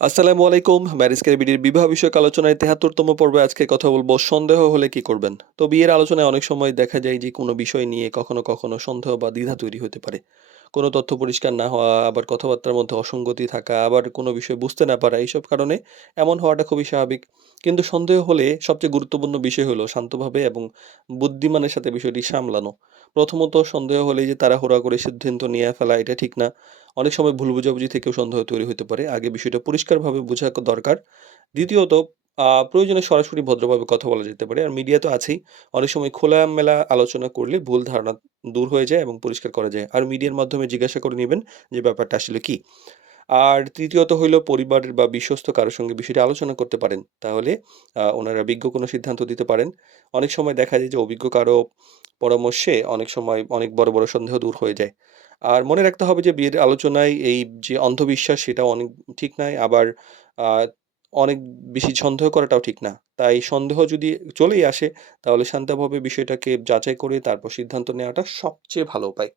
আসসালামু আলাইকুম। ম্যারেজ ক্যারিবিডির বিবাহ বিষয়ক আলোচনায় ৭৩তম পর্বে আজকে কথা বলব সন্দেহ হলে কি করবেন? তো বিয়ের আলোচনায় অনেক সময় দেখা যায় যে কোনো বিষয় নিয়ে কখনো সন্দেহ বা দ্বিধা তৈরি হতে পারে। কোনো তথ্য পরিষ্কার না হওয়া, আবার কথাবার্তার মধ্যে অসঙ্গতি থাকা, আবার কোনো বিষয় বুঝতে না পারা এইসব কারণে এমন হওয়াটা খুবই স্বাভাবিক। কিন্তু সন্দেহ হলে সবচেয়ে গুরুত্বপূর্ণ বিষয় হলো শান্তভাবে এবং বুদ্ধিমানের সাথে বিষয়টি সামলানো। প্রথমত সন্দেহ হলেই যে তাড়াহুড়া করে সিদ্ধান্ত নিয়ে ফেলা এটা ঠিক না। অনেক সময় ভুল বোঝাবুঝি থেকেও সন্দেহ তৈরি হতে পারে। আগে বিষয়টা পরিষ্কারভাবে বোঝা দরকার। দ্বিতীয়ত প্রয়োজনে সরাসরি ভদ্রভাবে কথা বলা যেতে পারে। আর মিডিয়া তো আছেই। অনেক সময় খোলামেলা আলোচনা করলে ভুল ধারণা দূর হয়ে যায় এবং পরিষ্কার করা যায়। আর মিডিয়ার মাধ্যমে জিজ্ঞাসা করে নিবেন যে ব্যাপারটা আসলে কি? আর তৃতীয়ত হইলো পরিবারের বা বিশ্বস্ত কারো সঙ্গে বিষয়টা আলোচনা করতে পারেন। তাহলে উনারা বিজ্ঞ কোনো সিদ্ধান্ত দিতে পারেন। অনেক সময় দেখা যায় যে অভিজ্ঞ কারো পরামর্শে অনেক সময় অনেক বড় সন্দেহ দূর হয়ে যায়। আর মনে রাখতে হবে যে বিয়ের আলোচনায় এই যে অন্ধবিশ্বাস সেটাও অনেক ঠিক নয়। আবার আ অনেক বেশি সন্দেহ করাটাও ঠিক না। তাই সন্দেহ যদি চলেই আসে তাহলে শান্তভাবে বিষয়টাকে যাচাই করে তারপর সিদ্ধান্ত নেওয়াটা সবচেয়ে ভালো উপায়।